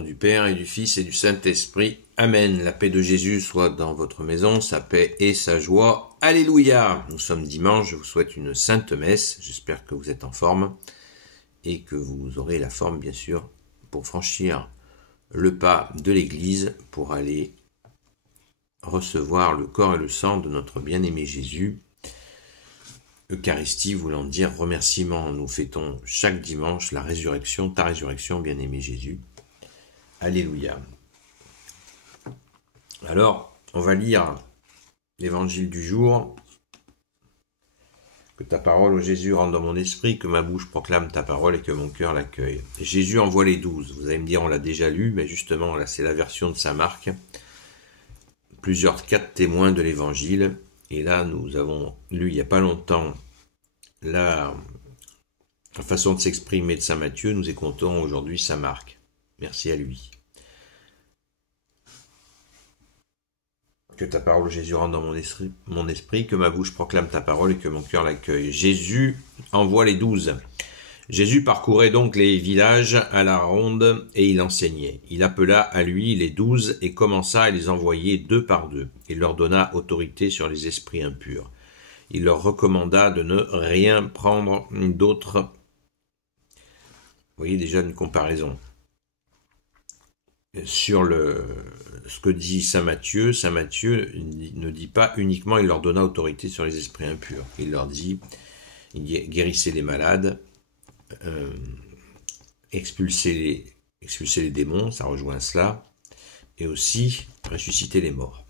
Du Père et du Fils et du Saint-Esprit. Amen. La paix de Jésus soit dans votre maison, sa paix et sa joie. Alléluia. Nous sommes dimanche, je vous souhaite une sainte messe. J'espère que vous êtes en forme et que vous aurez la forme, bien sûr, pour franchir le pas de l'Église pour aller recevoir le corps et le sang de notre bien-aimé Jésus. Eucharistie voulant dire remerciement. Nous fêtons chaque dimanche la résurrection, ta résurrection, bien-aimé Jésus. Alléluia. Alors, on va lire l'évangile du jour. Que ta parole, ô Jésus, rentre dans mon esprit, que ma bouche proclame ta parole et que mon cœur l'accueille. Jésus envoie les 12. Vous allez me dire, on l'a déjà lu, mais justement, là, c'est la version de saint Marc. Quatre témoins de l'évangile. Et là, nous avons lu il n'y a pas longtemps la façon de s'exprimer de saint Matthieu. Nous écoutons aujourd'hui saint Marc. Merci à lui. Que ta parole, Jésus, rentre dans mon esprit, que ma bouche proclame ta parole et que mon cœur l'accueille. Jésus envoie les 12. Jésus parcourait donc les villages à la ronde et il enseignait. Il appela à lui les 12 et commença à les envoyer deux par deux. Il leur donna autorité sur les esprits impurs. Il leur recommanda de ne rien prendre d'autre. Vous voyez déjà une comparaison. Sur ce que dit saint Matthieu ne dit pas uniquement il leur donna autorité sur les esprits impurs. Il leur dit, il guérissait les malades, expulser les démons, ça rejoint cela, et aussi ressusciter les morts.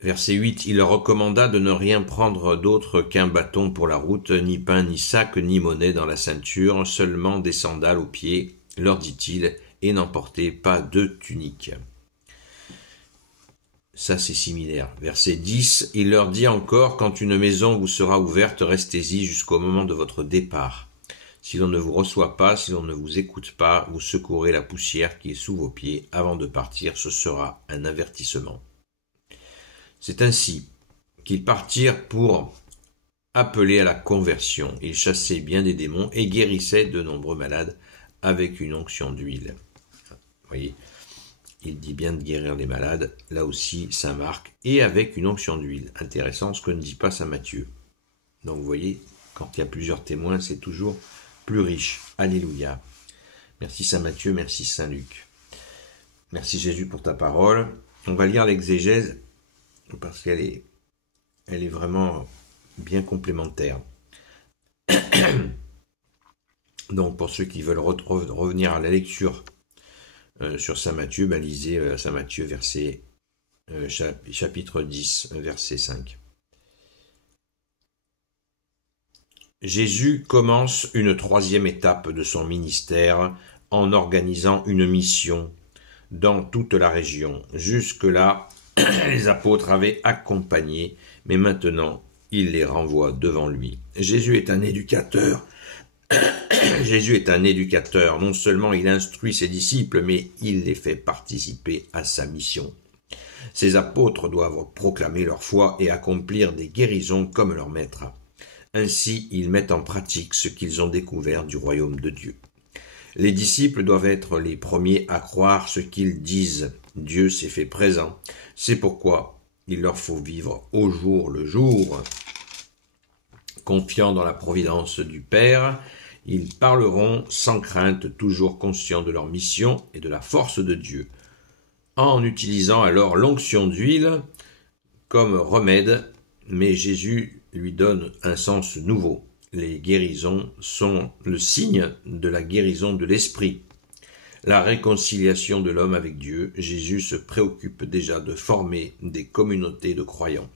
Verset 8, il leur recommanda de ne rien prendre d'autre qu'un bâton pour la route, ni pain, ni sac, ni monnaie dans la ceinture, seulement des sandales aux pieds, leur dit-il, et n'emportez pas de tunique. Ça, c'est similaire. Verset 10, il leur dit encore, quand une maison vous sera ouverte, restez-y jusqu'au moment de votre départ. Si l'on ne vous reçoit pas, si l'on ne vous écoute pas, vous secourez la poussière qui est sous vos pieds. Avant de partir, ce sera un avertissement. C'est ainsi qu'ils partirent pour appeler à la conversion. Ils chassaient bien des démons et guérissaient de nombreux malades avec une onction d'huile. Vous voyez, il dit bien de guérir les malades, là aussi saint Marc, et avec une onction d'huile. Intéressant, ce que ne dit pas saint Matthieu. Donc vous voyez, quand il y a plusieurs témoins, c'est toujours plus riche. Alléluia. Merci saint Matthieu, merci saint Luc. Merci Jésus pour ta parole. On va lire l'exégèse, parce qu'elle est vraiment bien complémentaire. Donc pour ceux qui veulent revenir à la lecture sur saint Matthieu, lisez saint Matthieu chapitre 10, verset 5. Jésus commence une troisième étape de son ministère en organisant une mission dans toute la région. Jusque-là, les apôtres avaient accompagné, mais maintenant, il les renvoie devant lui. Jésus est un éducateur. Jésus est un éducateur, non seulement il instruit ses disciples, mais il les fait participer à sa mission. Ses apôtres doivent proclamer leur foi et accomplir des guérisons comme leur maître. Ainsi, ils mettent en pratique ce qu'ils ont découvert du royaume de Dieu. Les disciples doivent être les premiers à croire ce qu'ils disent. Dieu s'est fait présent. C'est pourquoi il leur faut vivre au jour le jour. Confiants dans la providence du Père, ils parleront sans crainte, toujours conscients de leur mission et de la force de Dieu, en utilisant alors l'onction d'huile comme remède, mais Jésus lui donne un sens nouveau. Les guérisons sont le signe de la guérison de l'esprit. La réconciliation de l'homme avec Dieu, Jésus se préoccupe déjà de former des communautés de croyants.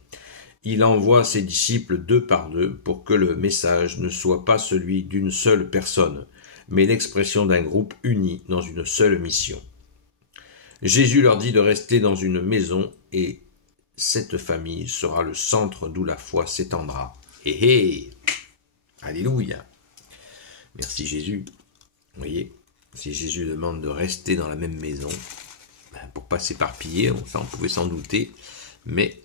Il envoie ses disciples deux par deux pour que le message ne soit pas celui d'une seule personne, mais l'expression d'un groupe uni dans une seule mission. Jésus leur dit de rester dans une maison et cette famille sera le centre d'où la foi s'étendra. Hé hé! Alléluia! Merci Jésus. Vous voyez, si Jésus demande de rester dans la même maison, pour pas s'éparpiller, ça on pouvait s'en douter, mais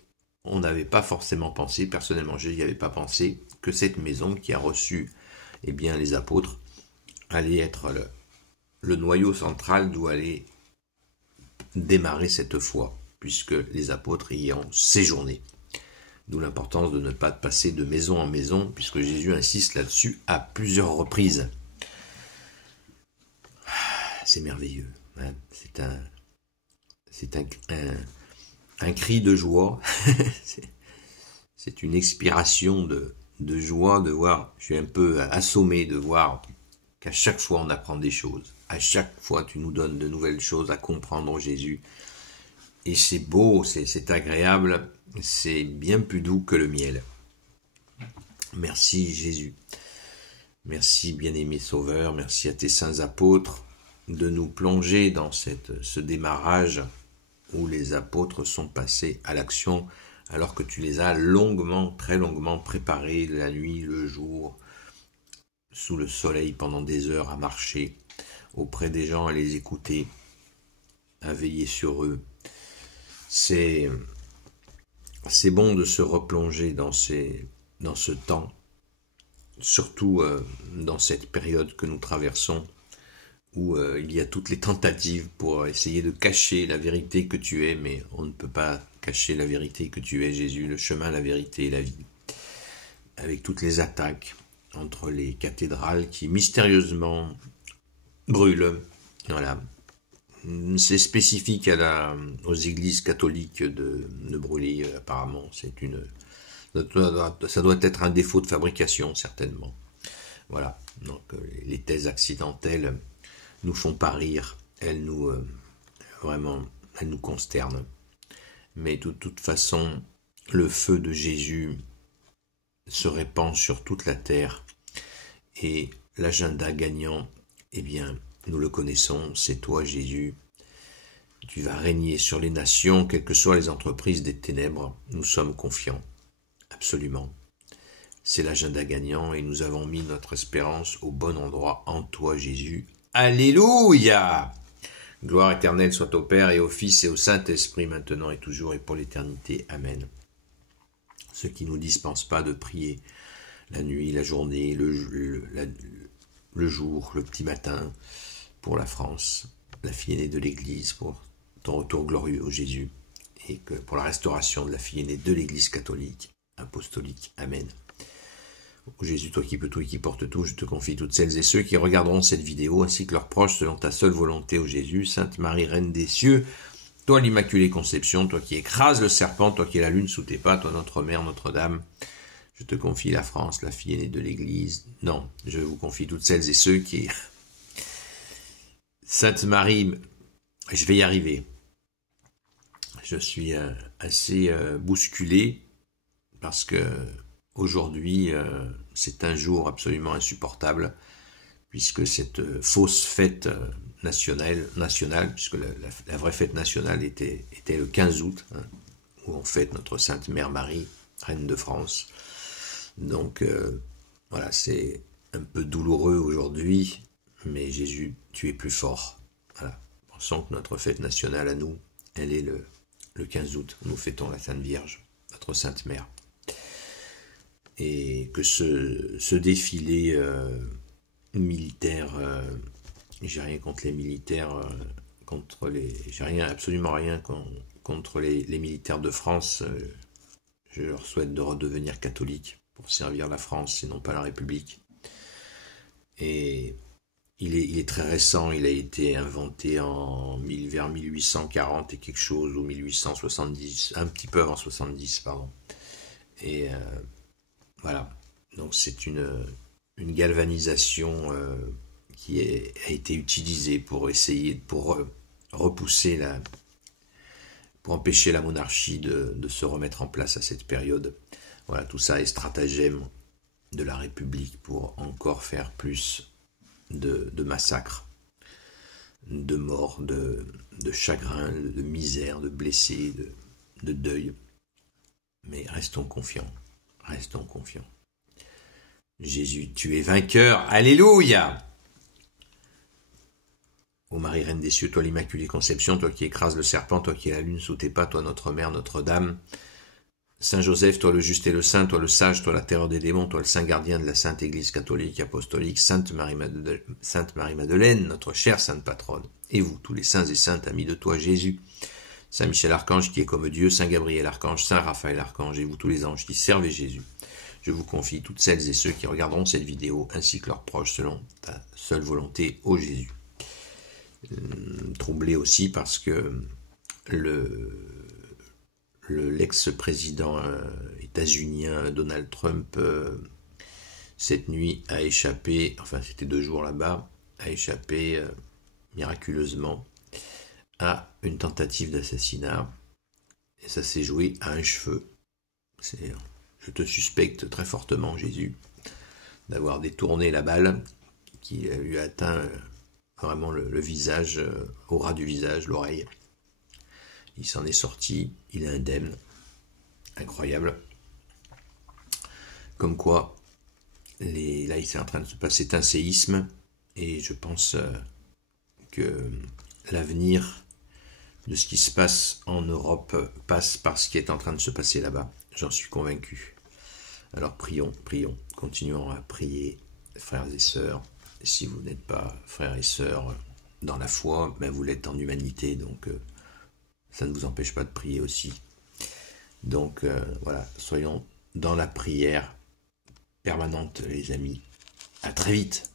on n'avait pas forcément pensé, personnellement je n'y avais pas pensé, que cette maison qui a reçu les apôtres allait être le noyau central doit aller démarrer cette foi, puisque les apôtres y ont séjourné. D'où l'importance de ne pas passer de maison en maison, puisque Jésus insiste là-dessus à plusieurs reprises. C'est merveilleux. Hein, c'est un cri de joie. C'est une expiration de joie de voir, je suis un peu assommé de voir qu'à chaque fois on apprend des choses. À chaque fois tu nous donnes de nouvelles choses à comprendre en Jésus. Et c'est beau, c'est agréable, c'est bien plus doux que le miel. Merci Jésus. Merci bien-aimé Sauveur, merci à tes saints apôtres de nous plonger dans ce démarrage où les apôtres sont passés à l'action alors que tu les as longuement, très longuement préparés, la nuit, le jour, sous le soleil pendant des heures à marcher auprès des gens, à les écouter, à veiller sur eux. C'est bon de se replonger dans ce temps, surtout dans cette période que nous traversons, où il y a toutes les tentatives pour essayer de cacher la vérité que tu es, mais on ne peut pas cacher la vérité que tu es, Jésus, le chemin, la vérité et la vie. Avec toutes les attaques entre les cathédrales qui mystérieusement brûlent, voilà. C'est spécifique aux églises catholiques de brûler, apparemment. Ça doit être un défaut de fabrication, certainement. Voilà. Donc, les thèses accidentelles nous font pas rire. Elles nous consternent. Mais de toute façon, le feu de Jésus se répand sur toute la terre. Et l'agenda gagnant, eh bien, nous le connaissons, c'est toi Jésus. Tu vas régner sur les nations, quelles que soient les entreprises des ténèbres. Nous sommes confiants, absolument. C'est l'agenda gagnant et nous avons mis notre espérance au bon endroit en toi Jésus. Alléluia! Gloire éternelle soit au Père et au Fils et au Saint-Esprit, maintenant et toujours et pour l'éternité. Amen. Ce qui ne nous dispense pas de prier la nuit, la journée, le jour, le petit matin, pour la France, la fille aînée de l'Église, pour ton retour glorieux au Jésus, et que pour la restauration de la fille aînée de l'Église catholique, apostolique. Amen. Ô Jésus, toi qui peux tout et qui porte tout, je te confie toutes celles et ceux qui regarderont cette vidéo, ainsi que leurs proches, selon ta seule volonté, ô Jésus, Sainte Marie, Reine des cieux, toi l'Immaculée Conception, toi qui écrases le serpent, toi qui es la lune sous tes pas, toi notre Mère, Notre-Dame, je te confie la France, la fille aînée de l'Église. Non, je vous confie toutes celles et ceux qui... Sainte Marie, je vais y arriver. Je suis assez bousculé parce que aujourd'hui, c'est un jour absolument insupportable puisque cette fausse fête nationale puisque la vraie fête nationale était le 15 août, hein, où on fête notre Sainte Mère Marie, Reine de France. Donc voilà, c'est un peu douloureux aujourd'hui, mais Jésus, tu es plus fort. Voilà. Pensons que notre fête nationale à nous, elle est le 15 août. Nous fêtons la Sainte Vierge, notre Sainte Mère. Et que ce défilé militaire, j'ai rien contre les militaires, j'ai absolument rien contre les militaires de France. Je leur souhaite de redevenir catholiques pour servir la France et non pas la République. Et il est très récent, il a été inventé vers 1840 et quelque chose, ou 1870, un petit peu avant 70, pardon. Et voilà, donc c'est une galvanisation qui a été utilisée pour essayer, pour repousser pour empêcher la monarchie de se remettre en place à cette période. Voilà, tout ça est stratagème de la République pour encore faire plus de massacres, de morts, de chagrins, de misère, de blessés, de deuil. Mais restons confiants, restons confiants. Jésus, tu es vainqueur, alléluia! Ô Marie, Reine des cieux, toi l'Immaculée Conception, toi qui écrases le serpent, toi qui es la lune sous tes pas, toi notre Mère, Notre-Dame, Saint Joseph, toi le juste et le saint, toi le sage, toi la terreur des démons, toi le saint gardien de la Sainte Église catholique apostolique, Sainte Marie-Madeleine, notre chère sainte patronne, et vous, tous les saints et saintes amis de toi, Jésus, Saint Michel Archange qui est comme Dieu, Saint Gabriel Archange, Saint Raphaël Archange, et vous tous les anges qui servez Jésus, je vous confie toutes celles et ceux qui regarderont cette vidéo, ainsi que leurs proches, selon ta seule volonté, ô Jésus. Troublé aussi parce que l'ex-président états-unien Donald Trump, cette nuit, a échappé, enfin c'était 2 jours là-bas, a échappé miraculeusement à une tentative d'assassinat. Et ça s'est joué à un cheveu. Je te suspecte très fortement, Jésus, d'avoir détourné la balle qui lui a atteint vraiment le visage, au ras du visage, l'oreille. Il s'en est sorti, il est indemne. Incroyable. Comme quoi, là, il est en train de se passer un séisme, et je pense que l'avenir de ce qui se passe en Europe passe par ce qui est en train de se passer là-bas. J'en suis convaincu. Alors prions, continuons à prier, frères et sœurs. Si vous n'êtes pas frères et sœurs dans la foi, ben vous l'êtes en humanité, donc ça ne vous empêche pas de prier aussi. Donc voilà, soyons dans la prière permanente, les amis. À très vite.